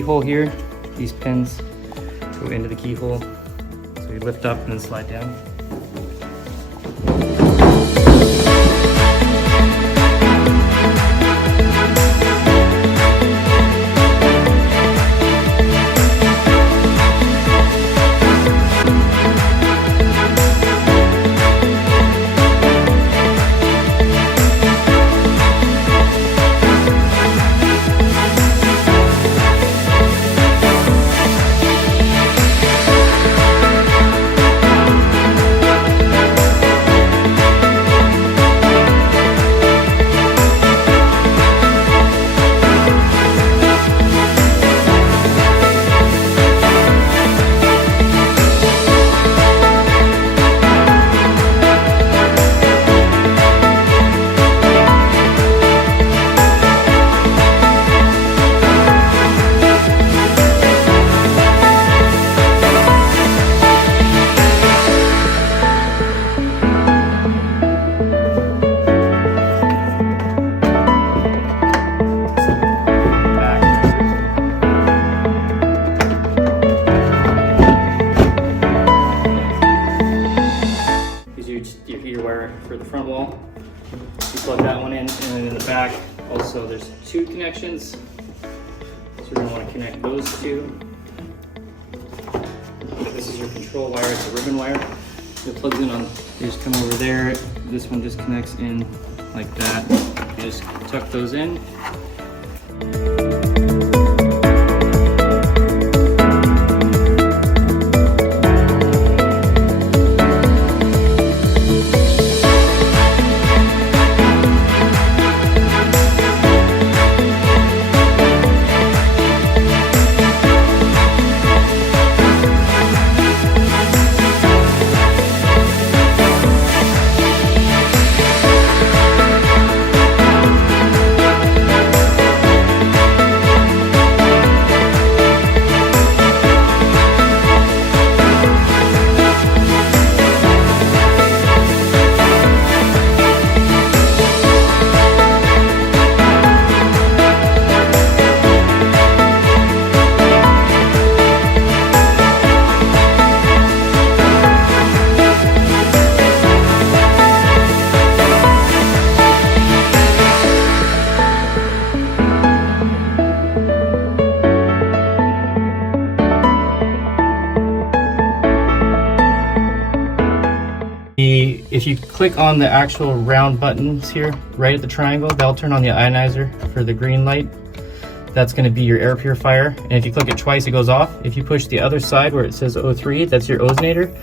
keyhole here. These pins go into the keyhole. So you lift up and then slide down. Your heater wire for the front wall. You plug that one in, and then in the back also there's two connections. So you're going to want to connect those two. This is your control wire, it's a ribbon wire. It plugs in on, you just come over there. This one just connects in like that. You just tuck those in. If you click on the actual round buttons here, right at the triangle, that'll turn on the ionizer for the green light. That's going to be your air purifier. And if you click it twice, it goes off. If you push the other side where it says O3, that's your ozonator.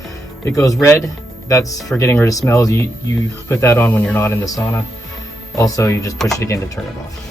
It goes red. That's for getting rid of smells. You put that on when you're not in the sauna. Also, you just push it again to turn it off.